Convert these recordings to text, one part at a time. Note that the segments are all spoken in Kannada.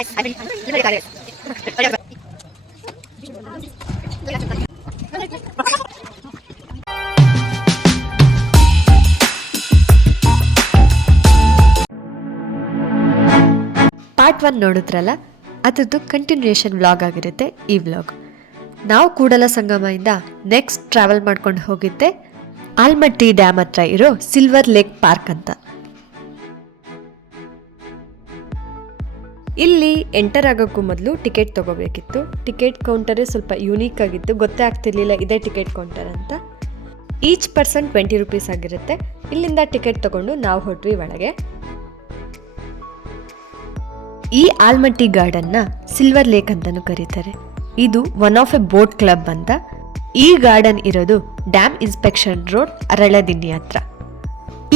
ಪಾರ್ಟ್ 1 ನೋಡಿದ್ರಲ್ಲ, ಅದರದ್ದು ಕಂಟಿನ್ಯೂಯೇಷನ್ ವ್ಲಾಗ್ ಆಗಿರುತ್ತೆ ಈ ವ್ಲಾಗ್. ನಾವು ಕೂಡಲ ಸಂಗಮದಿಂದ ನೆಕ್ಸ್ಟ್ ಟ್ರಾವೆಲ್ ಮಾಡ್ಕೊಂಡು ಹೋಗಿದ್ದೆ ಆಲ್ಮಟ್ಟಿ ಡ್ಯಾಮ್ ಹತ್ರ ಇರೋ ಸಿಲ್ವರ್ ಲೇಕ್ ಪಾರ್ಕ್ ಅಂತ. ಇಲ್ಲಿ ಎಂಟರ್ ಆಗೋಕ್ಕೂ ಮೊದಲು ಟಿಕೆಟ್ ತೊಗೋಬೇಕಿತ್ತು. ಟಿಕೆಟ್ ಕೌಂಟರೇ ಸ್ವಲ್ಪ ಯೂನಿಕ್ ಆಗಿತ್ತು, ಗೊತ್ತೇ ಆಗ್ತಿರ್ಲಿಲ್ಲ ಇದೇ ಟಿಕೆಟ್ ಕೌಂಟರ್ ಅಂತ. ಈಚ್ ಪರ್ಸನ್ 20 ರೂಪೀಸ್ ಆಗಿರುತ್ತೆ. ಇಲ್ಲಿಂದ ಟಿಕೆಟ್ ತೊಗೊಂಡು ನಾವು ಹೊರಟ್ವಿ ಒಳಗೆ. ಈ ಆಲ್ಮಟ್ಟಿ ಗಾರ್ಡನ್ನ ಸಿಲ್ವರ್ ಲೇಕ್ ಅಂತಲೂ ಕರೀತಾರೆ. ಇದು one of A boat club ಅಂತ. ಈ ಗಾರ್ಡನ್ ಇರೋದು ಡ್ಯಾಮ್ ಇನ್ಸ್ಪೆಕ್ಷನ್ ರೋಡ್, ಅರಳದಿನ್ನಿ ಹತ್ರ.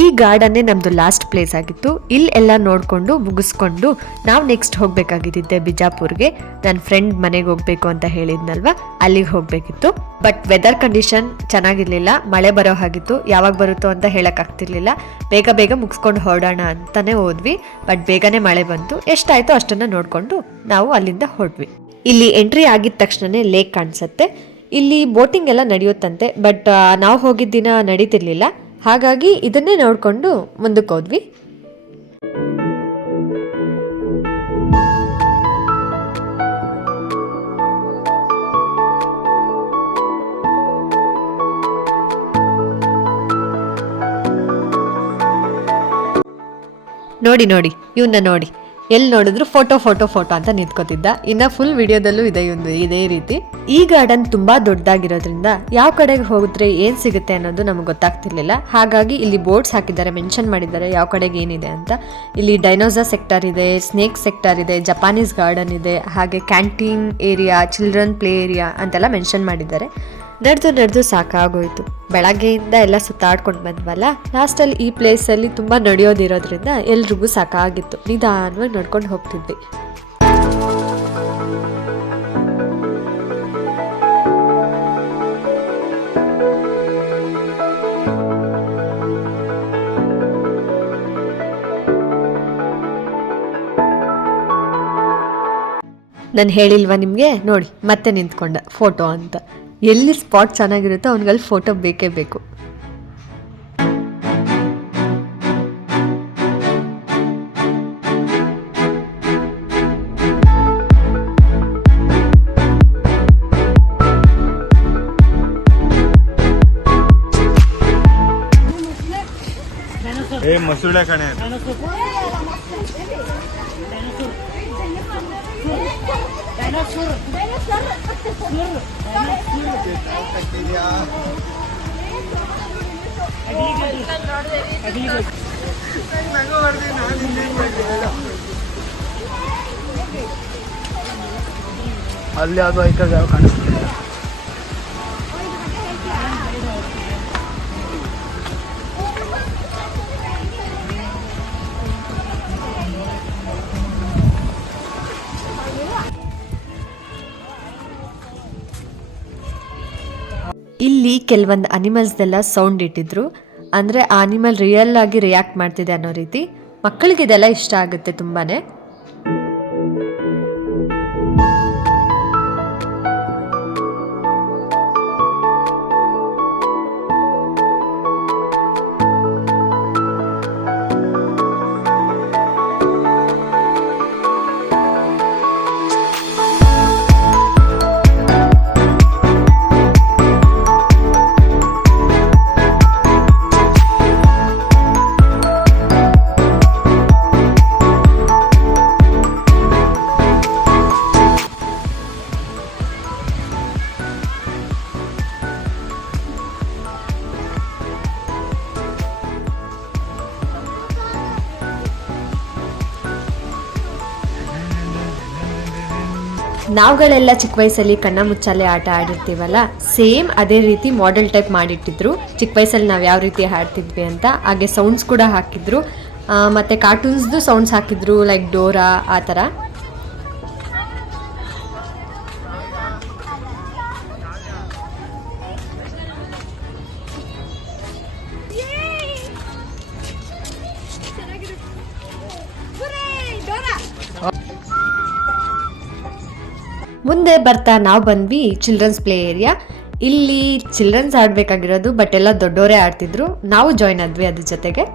ಈ ಗಾರ್ಡನ್ನೇ ನಮ್ಮದು ಲಾಸ್ಟ್ ಪ್ಲೇಸ್ ಆಗಿತ್ತು. ಇಲ್ಲೆಲ್ಲ ನೋಡಿಕೊಂಡು ಮುಗಿಸ್ಕೊಂಡು ನಾವು ನೆಕ್ಸ್ಟ್ ಹೋಗಬೇಕಾಗಿದ್ದೆ ಬಿಜಾಪುರ್ಗೆ. ನನ್ನ ಫ್ರೆಂಡ್ ಮನೆಗೆ ಹೋಗಬೇಕು ಅಂತ ಹೇಳಿದ್ನಲ್ವ, ಅಲ್ಲಿಗೆ ಹೋಗಬೇಕಿತ್ತು. ಬಟ್ ವೆದರ್ ಕಂಡೀಷನ್ ಚೆನ್ನಾಗಿರಲಿಲ್ಲ, ಮಳೆ ಬರೋ ಹಾಗಿತ್ತು. ಯಾವಾಗ ಬರುತ್ತೋ ಅಂತ ಹೇಳೋಕ್ಕಾಗ್ತಿರ್ಲಿಲ್ಲ. ಬೇಗ ಬೇಗ ಮುಗಿಸ್ಕೊಂಡು ಹೊರಡೋಣ ಅಂತಲೇ ಹೋದ್ವಿ. ಬಟ್ ಬೇಗನೆ ಮಳೆ ಬಂತು. ಎಷ್ಟಾಯಿತೋ ಅಷ್ಟನ್ನು ನೋಡಿಕೊಂಡು ನಾವು ಅಲ್ಲಿಂದ ಹೊರಡ್ವಿ. ಇಲ್ಲಿ ಎಂಟ್ರಿ ಆಗಿದ ತಕ್ಷಣವೇ ಲೇಕ್ ಕಾಣಿಸುತ್ತೆ. ಇಲ್ಲಿ ಬೋಟಿಂಗ್ ಎಲ್ಲ ನಡೆಯುತ್ತಂತೆ, ಬಟ್ ನಾವು ಹೋಗಿದ್ದ ದಿನ ನಡೀತಿರ್ಲಿಲ್ಲ. ಹಾಗಾಗಿ ಇದನ್ನೇ ನೋಡಿಕೊಂಡು ಮುಂದಕ್ಕೆ ಹೋದ್ವಿ. ನೋಡಿ ನೋಡಿ ಇವನ್ನ ನೋಡಿ, ಎಲ್ಲಿ ನೋಡಿದ್ರು ಫೋಟೋ ಫೋಟೋ ಫೋಟೋ ಅಂತ ನಿಂತ್ಕೋತಿದ್ದ. ಇನ್ನು ಫುಲ್ ವಿಡಿಯೋದಲ್ಲೂ ಇದೆ ಇದೇ ರೀತಿ. ಈ ಗಾರ್ಡನ್ ತುಂಬಾ ದೊಡ್ಡದಾಗಿರೋದ್ರಿಂದ ಯಾವ ಕಡೆಗೆ ಹೋಗಿದ್ರೆ ಏನ್ ಸಿಗುತ್ತೆ ಅನ್ನೋದು ನಮ್ಗೆ ಗೊತ್ತಾಗ್ತಿರ್ಲಿಲ್ಲ. ಹಾಗಾಗಿ ಇಲ್ಲಿ ಬೋರ್ಡ್ಸ್ ಹಾಕಿದ್ದಾರೆ, ಮೆನ್ಷನ್ ಮಾಡಿದ್ದಾರೆ ಯಾವ ಕಡೆಗೆ ಏನಿದೆ ಅಂತ. ಇಲ್ಲಿ ಡೈನೋಸರ್ ಸೆಕ್ಟರ್ ಇದೆ, ಸ್ನೇಕ್ ಸೆಕ್ಟರ್ ಇದೆ, ಜಪಾನೀಸ್ ಗಾರ್ಡನ್ ಇದೆ, ಹಾಗೆ canteen area, children play area ಅಂತೆಲ್ಲ ಮೆನ್ಷನ್ ಮಾಡಿದ್ದಾರೆ. ನಡೆದು ಸಾಕಾಗೋಯ್ತು. ಬೆಳಗ್ಗೆಯಿಂದ ಎಲ್ಲ ಸುತ್ತಾಡ್ಕೊಂಡು ಬಂದ್ವಲ್ಲ, ಲಾಸ್ಟಲ್ಲಿ ಈ ಪ್ಲೇಸಲ್ಲಿ ತುಂಬ ನಡೆಯೋದಿರೋದ್ರಿಂದ ಎಲ್ರಿಗೂ ಸಾಕಾಗಿತ್ತು. ನಿಧಾನವಾಗಿ ನಡ್ಕೊಂಡು ಹೋಗ್ತಿದ್ವಿ. ನಾನು ಹೇಳಿಲ್ವಾ ನಿಮಗೆ, ನೋಡಿ ಮತ್ತೆ ನಿಂತ್ಕೊಂಡ ಫೋಟೋ ಅಂತ. ಎಲ್ಲಿ ಸ್ಪಾಟ್ ಚೆನ್ನಾಗಿರುತ್ತೋ ಅವ್ನಿಗಲ್ಲಿ ಫೋಟೋ ಬೇಕೇ ಬೇಕು. ಮಸೂಳೆ ಕಣೆ ಅಲ್ಲಿ ಅದು ಐಕಾಗ ಕಾಣಿಸ್ತಿಲ್ಲ. ಇಲ್ಲಿ ಕೆಲವೊಂದು ಅನಿಮಲ್ಸ್ದೆಲ್ಲ ಸೌಂಡ್ ಇಟ್ಟಿದ್ರು. ಅಂದರೆ ಆ ಅನಿಮಲ್ ರಿಯಲ್ ಆಗಿ ರಿಯಾಕ್ಟ್ ಮಾಡ್ತಿದೆ ಅನ್ನೋ ರೀತಿ. ಮಕ್ಕಳಿಗೆ ಇದೆಲ್ಲ ಇಷ್ಟ ಆಗುತ್ತೆ ತುಂಬಾನೇ. ನಾವುಗಳೆಲ್ಲ ಚಿಕ್ಕ ವಯಸ್ಸಲ್ಲಿ ಕಣ್ಣ ಮುಚ್ಚಾಲೆ ಆಟ ಆಡಿರ್ತೀವಲ್ಲ, ಸೇಮ್ ಅದೇ ರೀತಿ ಮಾಡೆಲ್ ಟೈಪ್ ಮಾಡಿಟ್ಟಿದ್ರು. ಚಿಕ್ಕ ವಯಸ್ಸಲ್ಲಿ ನಾವು ಯಾವ ರೀತಿ ಆಡ್ತಿದ್ವಿ ಅಂತ. ಹಾಗೆ ಸೌಂಡ್ಸ್ ಕೂಡ ಹಾಕಿದ್ರು, ಮತ್ತು ಕಾರ್ಟೂನ್ಸ್ದು ಸೌಂಡ್ಸ್ ಹಾಕಿದ್ರು, ಲೈಕ್ ಡೋರಾ ಆ ಥರ. ಮುಂದೆ ಬರ್ತಾ ನಾವು ಬಂದ್ವಿ ಚಿಲ್ಡ್ರನ್ಸ್ ಪ್ಲೇ ಏರಿಯಾ. ಇಲ್ಲಿ ಚಿಲ್ಡ್ರನ್ಸ್ ಆಡಬೇಕಾಗಿರೋದು, ಬಟ್ ಎಲ್ಲ ದೊಡ್ಡವರೇ ಆಡ್ತಿದ್ರು. ನಾವು ಜಾಯ್ನ್ ಆದ್ವಿ ಅದ್ರ ಜೊತೆಗೆ.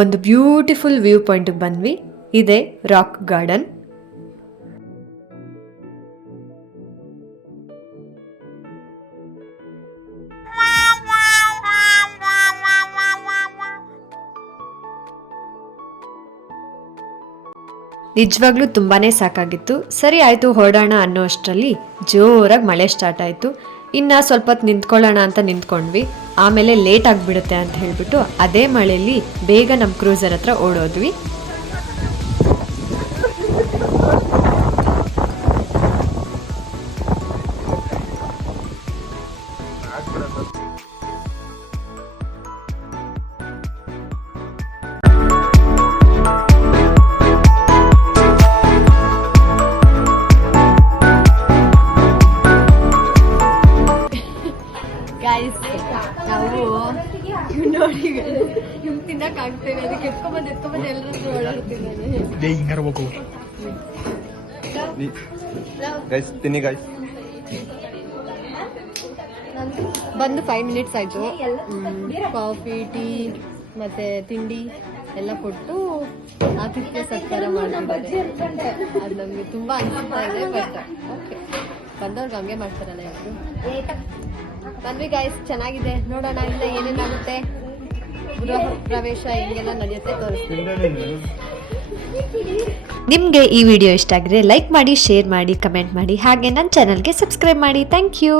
ಒಂದು ಬ್ಯೂಟಿಫುಲ್ ವ್ಯೂ ಪಾಯಿಂಟ್ಗೆ ಬಂದ್ವಿ. ಇದೆ ರಾಕ್ ಗಾರ್ಡನ್. ನಿಜವಾಗ್ಲೂ ತುಂಬಾನೇ ಸಾಕಾಗಿತ್ತು. ಸರಿ ಆಯ್ತು ಹೊರಡೋಣ ಅನ್ನೋ ಅಷ್ಟರಲ್ಲಿ ಜೋರಾಗಿ ಮಳೆ ಸ್ಟಾರ್ಟ್ ಆಯ್ತು. ಇನ್ನು ಸ್ವಲ್ಪ ಹೊತ್ತು ನಿಂತ್ಕೊಳ್ಳೋಣ ಅಂತ ನಿಂತ್ಕೊಂಡ್ವಿ. ಆಮೇಲೆ ಲೇಟ್ ಆಗಿಬಿಡುತ್ತೆ ಅಂತ ಹೇಳ್ಬಿಟ್ಟು ಅದೇ ಮಳೆಯಲ್ಲಿ ಬೇಗ ನಮ್ಮ ಕ್ರೂಸರ್ ಹತ್ರ ಓಡೋದ್ವಿ. ನಾವು ನೋಡಿ ತಿನ್ನಕ್ಕಾಗ್ತೇವೆ, ಅದಕ್ಕೆ ಎತ್ಕೊಂಡ್ಬಂದು ಎಲ್ಲರೂ ಓಡಾಡ್ತಿದ್ದಾರೆ. ಬಂದು 5 ಮಿನಿಟ್ಸ್ ಆಯ್ತು. ಕಾಫಿ, ಟೀ ಮತ್ತೆ ತಿಂಡಿ ಎಲ್ಲ ಕೊಟ್ಟು ಆತಿಥ್ಯ ಸತ್ಕಾರ ಮಾಡ್ತಿದ್ದಾರೆ. ಅದು ನಮ್ಗೆ ತುಂಬಾ ಅನಿಸ್ತಾ ಇದೆ. ಬಟ್ ಓಕೆ, ಬಂದವ್ರಿಗೆ ಹಂಗೆ ಮಾಡ್ತಾರಲ್ಲ ಯಾರು. ಬಂದ್ವಿ ಗೈಸ್, ಚೆನ್ನಾಗಿದೆ. ನೋಡೋಣ ಇಲ್ಲ ಏನೇನಾಗುತ್ತೆ. ಗೃಹ ಪ್ರವೇಶ ಹಿಂಗೆಲ್ಲ ನಡೆಯುತ್ತೆ, ತೋರಿಸ್ತೀನಿ. ನಿಮಗೆ ಈ ವಿಡಿಯೋ ಇಷ್ಟ ಆಗಿದ್ರೆ ಲೈಕ್ ಮಾಡಿ, ಶೇರ್ ಮಾಡಿ, ಕಮೆಂಟ್ ಮಾಡಿ, ಹಾಗೆ ನನ್ನ ಚಾನಲ್ಗೆ ಸಬ್ಸ್ಕ್ರೈಬ್ ಮಾಡಿ. Thank you.